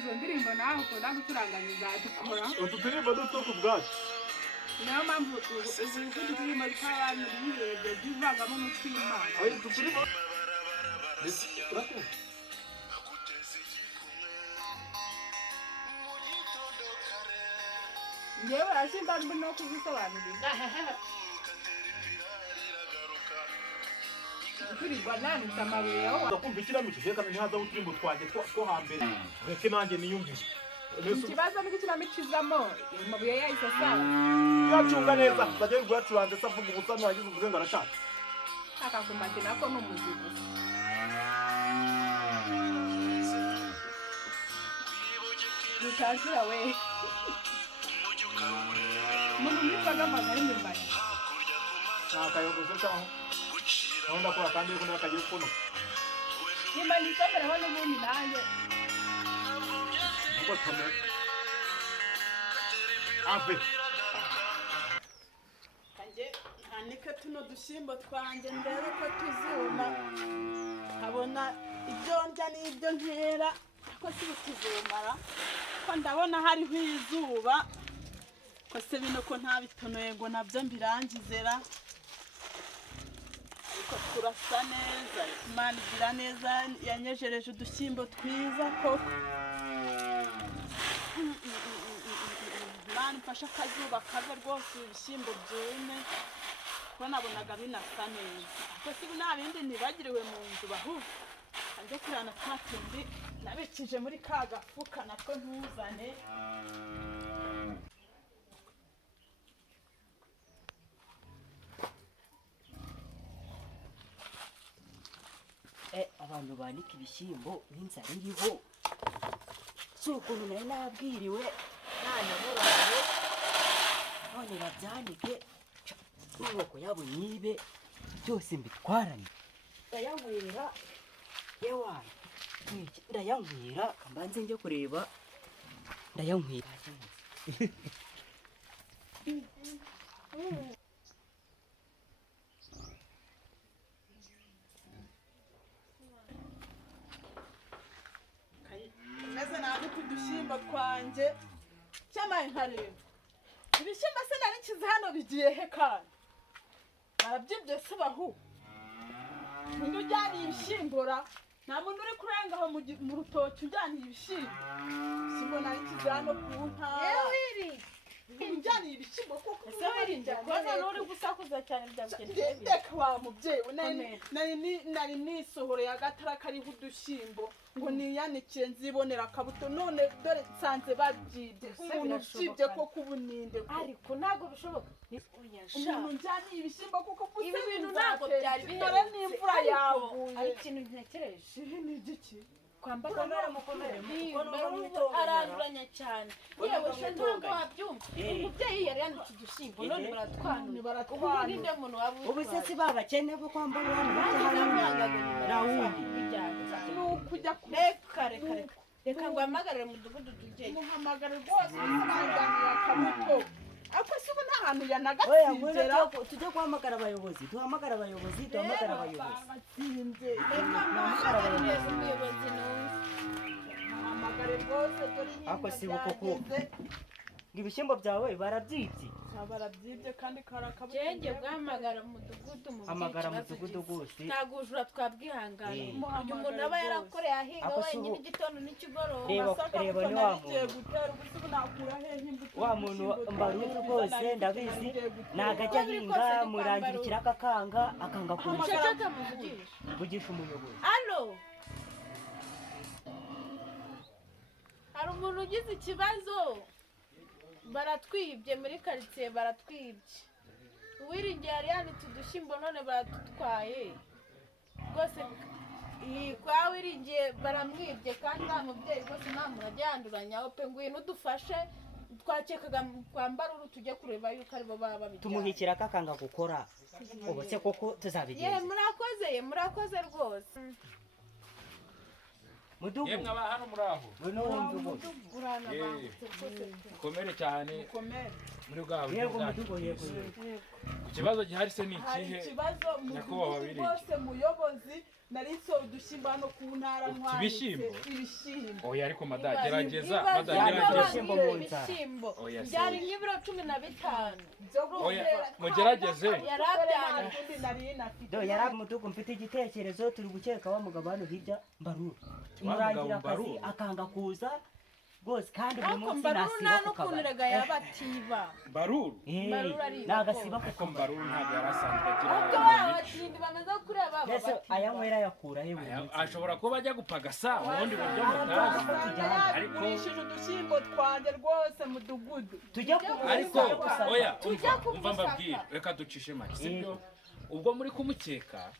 izo ndirimbo nawe ukunda gucuranganya uzadukora utu turirimbo duto ku bwacu niyo mpamvu uzi indirimbo z'abantu birebye zivagamo umutima utu turirimbo urakumva ngewe arasimba mbi no kuzisobanurira turirwa nanitse amabuye aho ndakumva ikinamico reka ntihaza uturimbo twanjye two hambere reke nanjye niyumvise ikibazo ni ikinamico izamo amabuye yahise asanga yacunga neza bagiye guyacuranze se avuga ubusa ntiwagize uvuze ngo arashaka akakumbati nako ni umuzi gusa nutazira we umuntu witwaga amagara imbere ntakayogoze cyangwa aho ndakora kandi yuko ndakagiye kuno nimba nisomereho n'ubundi nanjye uko tumeze ave kanjye ntanike tuno dushyimbo twanjye ndebe ko tuzuma nkabona ibyo ndya n'ibyo ntera ko si butuzumara ko ndabona hariho izuba ko se bino ko ntabitonoye ngo nabyo mbirangizera ariko turasa neza Imana igira neza yanyejereje udushyimbo twiza koko Imana mfashe akazuba kabe rwose ibishyimbo byume ko nabonaga binasa neza ariko si nta bindi ntibagiriwe mu nzu bahubwo kanjye kirana twatundi nabikije muri ka gafuka natwo ntuzane abantu banika ibishyimbo n'inzara iriho si ukuntu nari nabwiriwe ntanamuraho none babyanike n'inkoko yabo nyibe byose mbitwarane ndayanywera yewana ndayanywera kambanze njye kureba ndayanywera meze nabi kudushyimbo twanjye cyamaye nkareba ibishyimbo se narikize hano bigiye he kandi barabyibye se bahu undi ujyaniye ibishyimbo nta muntu uri kurengaho mu rutoki ujyaniye ibishyimbo ibishyimbo narikize hano ku ntara ujyaniye ibishyimbo kuko ese wirinde koza n'uri gusakuza cyane byabugenewe ndeka wa mubyeyi nari nisohoreye agatara kariho udushyimbo ngo niyanikire nzibonera akabuto none dore nsanze babyibye umuntu ubyibye koko ubu ninde ariko ntabwo bishoboka umuntu njyaniye ibishyimbo kuko ibi bintu ntabwo byari dore n'imvura yaguye ari ikintu ntekereje ni igiki kwambara mukomere aranduranya cyane yewe se ntabwo wabyumva umubyeyi yari yanditse udushyimbo none baratwana ninde muntu waba ubu se si babakene bo kwambara hano rawundi kujya reka ngo hamagarire mu mudugudu tujyeyo muhamagare rwose usanganiye akabuto ariko si ubu nta hantu yanagatsindera tujye guhamagara abayobozi duhamagara abayobozi duhamagara abayobozi batsinze reka mpagarire umuyobozi n'undi muhamagare rwose dore ariko si uko ngo ibishyimbo byawe barabyibye barabyibye kandi karakabuto cyenge guhamagara mu mudugudu mu hamagara mu mudugudu rwose ntabwo ujura twabwihangana uyu muntu aba yarakoreye ahinga wenyine igitondo n'ikigoroba reba ni wa muntu mbaruru rwose ndabizi ntabwo ajya ahinga murangira ikiraka akanga muceceka muvugisha vugisha umuyobozi alo hari umuntu ugize ikibazo baratwibye muri karitsiye baratwibye uwiringiye yari yanditse udushyimbo none baradutwaye rwose kwa wiringiye baramwibye kandi nta mubyeyi rwose nta muntu ajya yanduranyaho pe ngwino udufashe twakekaga kwa Mbaruru tujye kureba yuko aribo baba babijyana tumuhikira kakanga gukora ubu se koko tuzabigenza murakoze rwose mudugu yemwe aba hano muraho komere cyane muri bwa buryo ikibazo gihari se ni ikihe ikibazo mu rwose muyobozi nariso udushyimbo hano ku ntara ntwanitse ibishyimbo. Oya ariko gerageza ibishyimbo byari nk'ibiro 15 oya mugerageze yari mudugu mfite igitekerezo turi gukeka wa mugabo hano hirya Mbaruru murangira akazi akanga kuza rwose kandi buri munsi nasiba ku kabari Mbaruru nagasiba kuko Mbaruru ntabwo yarasanzwe agira abakindi bameze kuri aba mbese ayanywera yakura he buri munsi ashobora kuba ajya gupagasa ubundi buryo mutazi ariko nishije udushyimbo twanjye rwose mudugudu tujya ariko oya umva mbabwira reka ducishe make sibyo ubwo muri kumukeka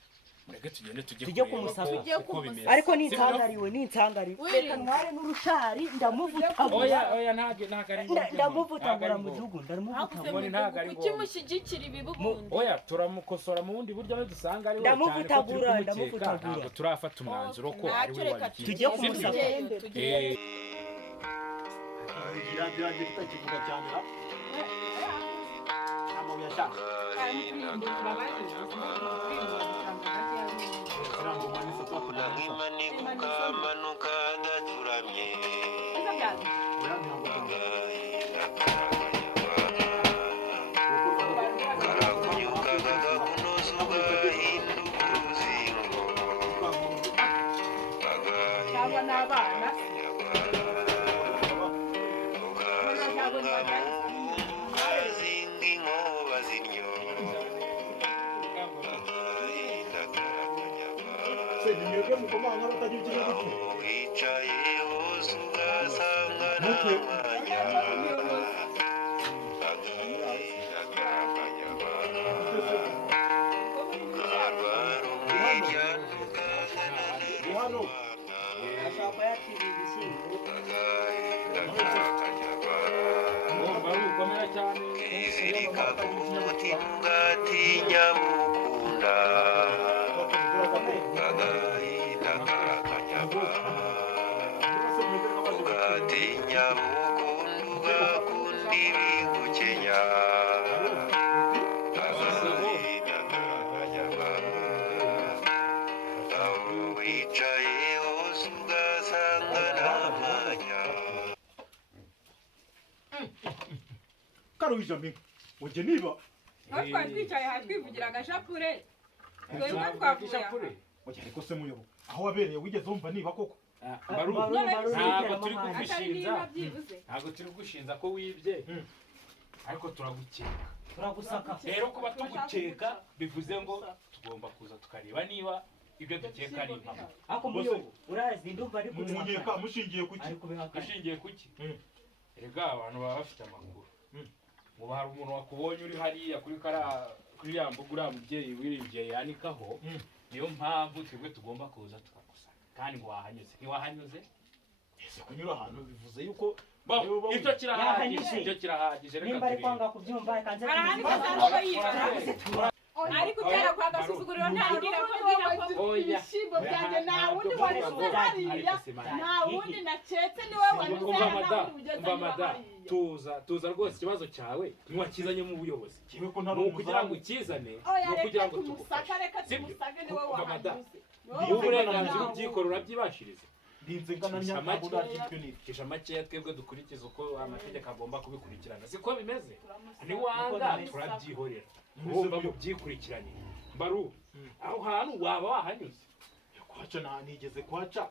mureke tugende tujye kumusaka uko bimeze ariko n'insangariwe reka ntware n'urushari ndamuvutagura oya ntabwo ari ndamuvutagura mu gihugu ntabwo ari ukimushyigikira ibibugundi oya turamukosora mu bundi buryo dusanga ari ndamuvutagura ntabwo turafata umwanzuro ko ari we wabigiye tujye kumusaka Irangi kitakivuga cyane ha amabuye ashaka manuka daturamye Karuijami uje niba twicaye aha twivugira agashapure twebwe twavuye uje ariko se muyobo aho wabereye wigeze wumva niba koko ntabwo turi kugushinza ko wibye ariko turagusaka rero kuba tugukeka bivuze ngo tugomba kuza tukareba niba ibyo dukeka ari impamo ariko muyobo urazi ndumva ari kunyeka mushingiye kuki erega abantu baba bafite amakuru ngo hari umuntu wakubonye uri hariya kuri ya mbuga uriya mubyeyi wiringiye yanikaho niyo mpamvu twebwe tugomba kuza tukagusaka kandi ngo wahanyuze ntiwahanyuze ese kunyura ahantu bivuze yuko icyo kirahagije nimba ari kwanga kubyumva kanze ariko utera kwa gasuzuguriro ntangira ko ibishyimbo byanjye nta wundi wanyuze hariya nta wundi naketse niwe wanyuze hariya tuza rwose ikibazo cyawe ntiwakizanye mu buyobozi ni ukugira ngo ukizane ni ukugira ngo tugufashe niba uburenganzira ubyikora urabyibashiriza cisha makeya twebwe dukurikiza uko amategeko agomba kubikurikirana siko bimeze niwanga turabyihorera urumva mu byikurikiranye Mbaru aho hantu waba wahanyuze kuhaca nigeze kuhaca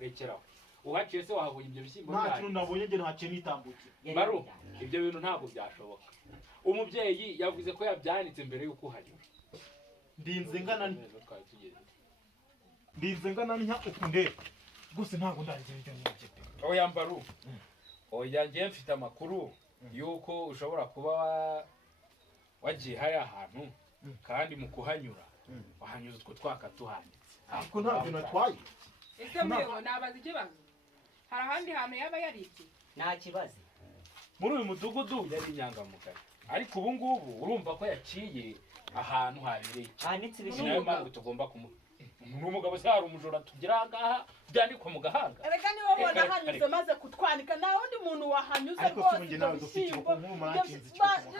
rekeraho uhaciye se wahabonye ibyo bishyimbo nta kintu nabonye nge ntaciye nitambukiye Mbaru ibyo bintu ntabwo byashoboka umubyeyi yavuze ko yabyanitse mbere y'uko uhanyura ndinze ngana nya ukunde gusa ntabwo ndagira ibyo nibye oya Mbaru oya ngiye mfite amakuru yuko ushobora kuba wagiye hariya ahantu kandi mu kuhanyura wahanyuze utwo twaka tuhanyitse ariko ntabyo natwaye ese muyobo nabaza ikibazo hari ahandi hantu yaba yaribye nta kibazo muri uyu mudugudu yari inyangamugayo ariko ubu ngubu urumva ko yaciye ahantu habereye hanitse niyo mpamvu tugomba n'umugabo se hari umujura tugira ngaha byandikwa mu gahanga erega niwe wabona hanyuze maze kutwanika nta wundi muntu wahanyuze rwose ibyo bishyimbo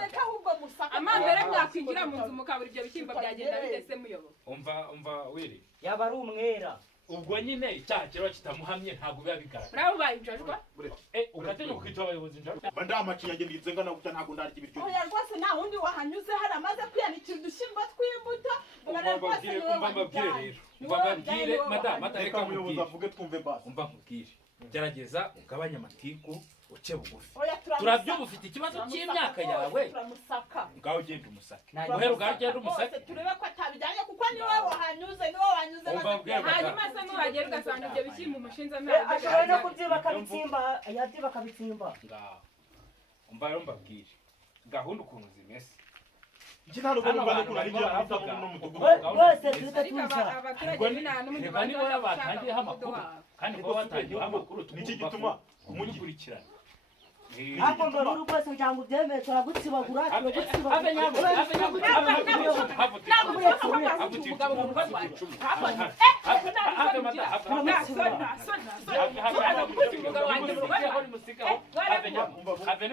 reka ahubwo musaka amambere mwakwinjira mu nzu mukabura ibyo bishyimbo byagenda bitese muyobo umva wiri yaba ari umwera ubwo nyine icyaha kiba kitamuhamye ntabwo biba bigaragara nawe ubaye injajwa ugatinyuka kwita abayobozi injajwa mba ndamaciye ngenditse ngana guta ntabwo ndarya ibiryo oya rwose nta wundi wahanyuze hari amaze kwiyanikira udushyimbo tw'imbuto umva mbabwire rero mbabwire madamu reka umuyobozi avuge twumve basi umva nkubwire gerageza ugabanye amatiku uce bugufi oya turabyuba ufite ikibazo cy'imyaka yawe turamusaka ngaho ugenda umusake guhera ugenda umusake turebe ko atabijyanye kuko niwe wahanyuze hanyuma se nuhagera ugasanga ibyo bishyimbo umushinze ashobora no kubyiba akabitsimba yabyiba akabitsimba ngaho umva rero mbabwire gahunda ukuntu zimeze iki nta rugo rubane kurahigira avuga no mudugudu bose duhita tuza abaturage b'inana n'umunyarwanda niba batangiyeho amakuru kandi kuba batangiyeho amakuru niki gituma umugikurikirana ariko ngo ruri rwose kugira ngo ubyemere turagutsibagura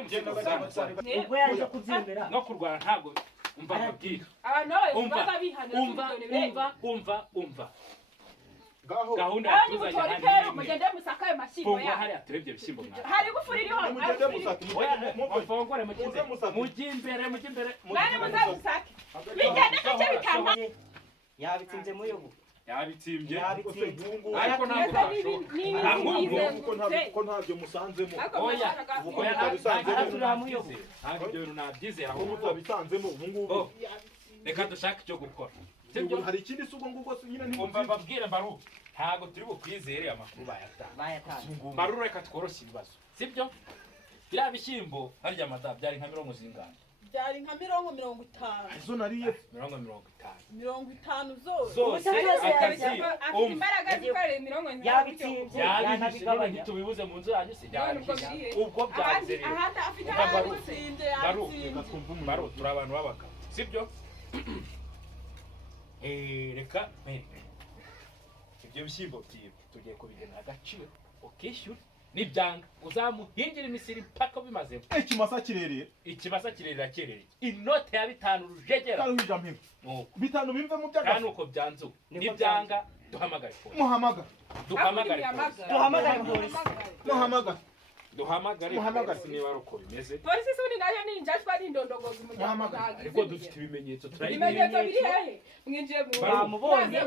ubwo yaje kubyemera no kurwana ntabwo umva mbabwira umva gahunda yatuzanye mugende musaka ayo mashyimbo fungura hariya turebye ibishyimbo mwana hari gufuri iriho mugende musake mufungure mujye imbere nani muzamusake bigende gake bitanga yabitsinze muyobo yabitsimbye ariko ko ntabyo musanzemo oya ntabwo ibyo bintu nabyizera ahubwo bisanzemo ubu ngubu reka dushake icyo gukora hari ikindi sugo ngugo nyine umva mbabwire Mbaru ntabwo turi bukwizere amakuru bayatanze Mbaru reka tworoshye ibibazo sibyo biriya bishyimbo harya amata byari nka 40 zingana byari nka 50 izo nariye 50 zose akazi afite imbaraga zikorera 50 yabitsinze yanabigabanya tubibuze mu nzu yanyu se byari ubwo byaze rero ahandi afite Mbaru turi abantu babaka sibyo reka ibyo bishyimbo byiwe tugiye kubigenera agaciro ukishyura nibyanga uzamuhingira imisiri mpaka bimaze ikimasa kirereye kirereye inote ya 5 rujegera karuhija mpinga 5 bimve mu byaka kandi uko byanzu nibyanga duhamagare polisi duhamagare niba ari uko bimeze polisi suri nayo ni injajwa n'indondogozi umuryango ariko dufite ibimenyetso ibimenyetso biri hehe mwinjiye mu bamubonye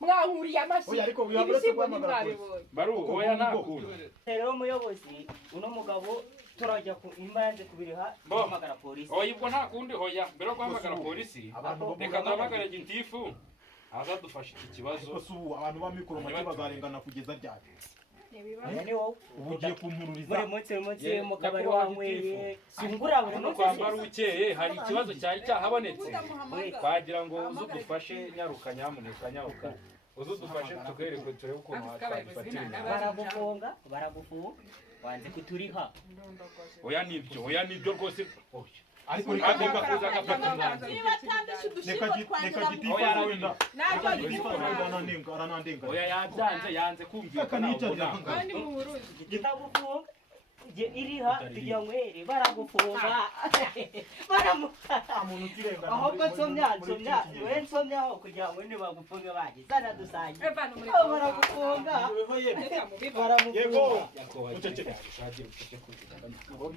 mwahuriye amashyi oya ariko wihabure guhamagara Baru oya nakunda rero umuyobozi uno mugabo turajya ku imbanze kubiriha guhamagara polisi oya ubwo nta kundi hoya mbere yo guhamagara polisi reka duhamagare gitifu azadufasha iki kibazo abantu b'amikoro make bazarengana kugeza ryari ni wowe ubu ugiye kumpururiza buri munsi mu kabari wanyweye singura buri munsi kwambara ukeye hari ikibazo cyari cyahabonetse twagira ngo uzudufashe nyaruka nyamuka uzudufashe tukwereke turebe ukuntu twabifatira baragufunga wanze kuturiha oya nibyo rwose ariko niba atandisha udushyimbo gitifa wenda nanjye oya yanze kumvikana kandi mu burundi gitagufunga iriha tujya nywere baragufunga umuntu utirengana ahubwo nsomyaho kugira ngo nibagufunge bagize sana dusange baragufunga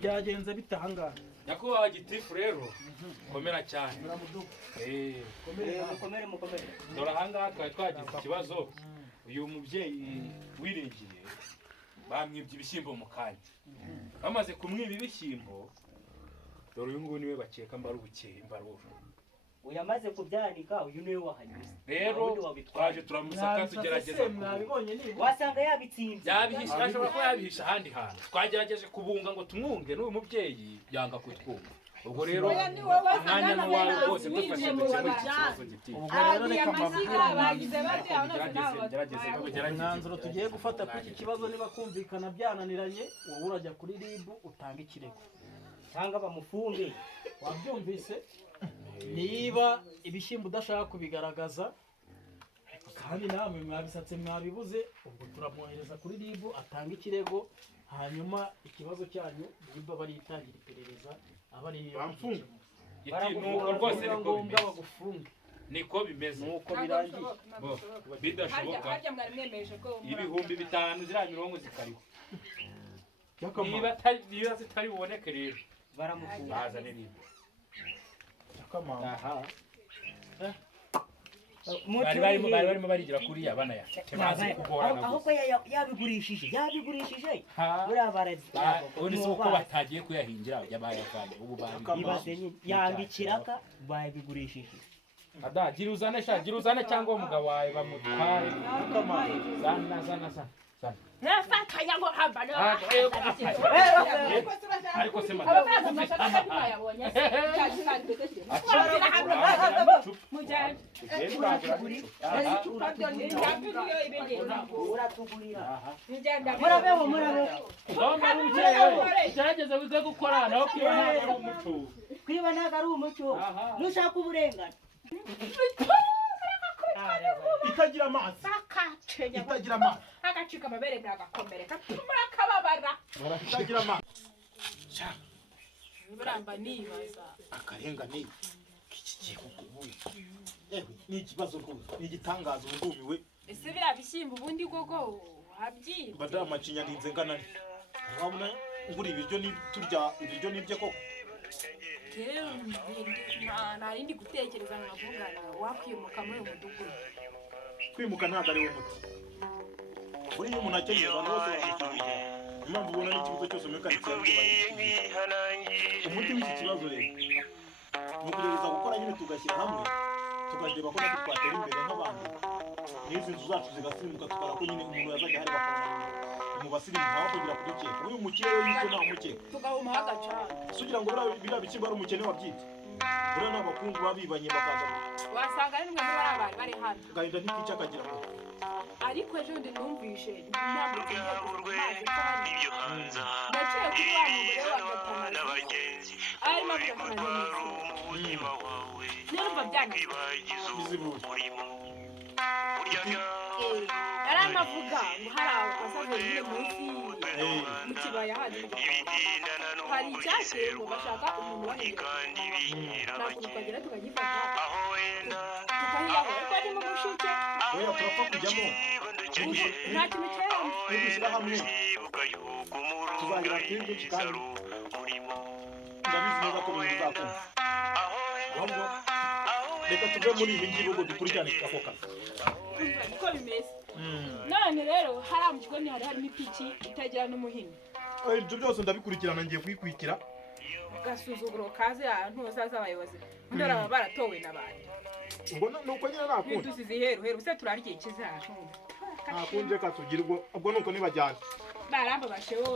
byagenze bitangana nyakubahwa gitifu rero komera cyane mukomere dore ahangaha twari twagize ikibazo uyu mubyeyi wiringiye bamwibye ibishyimbo mu kanya bamaze kumwiba ibishyimbo dore uyu nguyu niwe bakeka Mbaruru uyamaze kubyanika uyu niwe wahanyuze rero twaje turamusaka tugerageza wasanga yabitsinze yabihisha ashobora kuba yabihisha ahandi hantu twagerageje kubunga ngo tumwunge n'uyu mubyeyi yanga kutwumva ubwo rero umwanya n'uwawe rwose dufashe dukemure ikibazo gitifu umwanzuro tugiye gufata kuri iki kibazo niba kumvikana byananiranye wowe urajya kuri RIB utanga ikirego cyangwa bamufunge wabyumvise niba ibishyimbo udashaka kubigaragaza kandi namwe mwabisatse mwabibuze ubwo turamwohereza kuri ribu atanga ikirego hanyuma ikibazo cyanyu ribu baritangira iperereza abari bamfunga nuko rwose niko ngombwa bimeze bagufunge niko bimeze nuko birangiye bidashoboka harya mwari mwemeje ko ibihumbi 5 ziriya mirongo zikariho yakamara niba zitari buboneke rero baramufunga bazane ribu yakamara aha bari barimo barigira kuri abana ya bazi kugorana ahubwo yabigurishije Ha. buriya barazi ubundi si uko batagiye kuyahingira yabayavanye ubu ibaze yanga ikiraka babigurishije ada gira uzane cyangwa umugabo wawe bamutware zana nafatanya ngo hamba no ariko se amafaranga mashaka ntayabonye ugerageze wiga gukora naho kwiba ntabwo ari umuco nushaka uburengane itagira amazi agacika amabere ntagakomereka murakababara itagira amazi buramba nibaza akarengane kikigiye kukubuye ewe ni ikibazo rwose ni igitangazo ndumiwe ese biriya bishyimbo ubundi gogo wabyiba badama kinyaninze ngana ni wabona ngura ibiryo ni turya ibiryo nibye koko rero narindi gutekereza nkavugana wakwimuka muri uyu mudugudu kwimuka ntabwo ari wo muti buriya umuntu akeneye abantu bose baramushyigikiye impamvu ubona n'ikibazo cyose muri karitsiye umuti w'iki kibazo rero ni ukugerageza gukora nyine tugashyira hamwe tukareba ko natwe twatera imbere nk'abandi n'izi nzu zacu zigasimuka tukara ko nyine umuntu yazajya hari bakabona mu basirimu ntawe kugira kudukeka uyu mukire we yitwa nta mukeka tugahuma agacana sugira ngo biriya bishyimbo ari umukene wabyite buriya ni abakungu babibanye bakaza wasanga ari mwe bari bari hano gahinda ntikica akagira ngo ariko ejo ndi numvishe ntabwo tugiye kumazi kandi ndaciye kuri wa mugore wa gatanu arimo avuga nimba byanditse arimo avuga ngo hari abasaza nyine munsi mu kibaya hano hari icyateye ngo bashaka umuntu wahinga ntabwo tukagera tukagifata tukahiyaho ariko ari mu mushuke oya turapfa kujyamo nta kintu cyera tubishyira hamwe tuzagira twinshi kandi ndabizi neza ko ibintu bizakomeza ahubwo reka tuve muri ibi ngibi ngo dukurikirane ako kazi niko bimeze none rero hariya mu kigo hari harimo ipiki itagira n'umuhini ibyo byose ndabikurikirana ngiye kuyikurikira gasuzuguro kaze ahantu zaza abayobozi undi baba baratowe n'abantu ubwo nuko nyine nakundi ntidusize iheruheru se turarya ikizaje nakunze katugirwa ubwo nuko nibajyana baramba basheho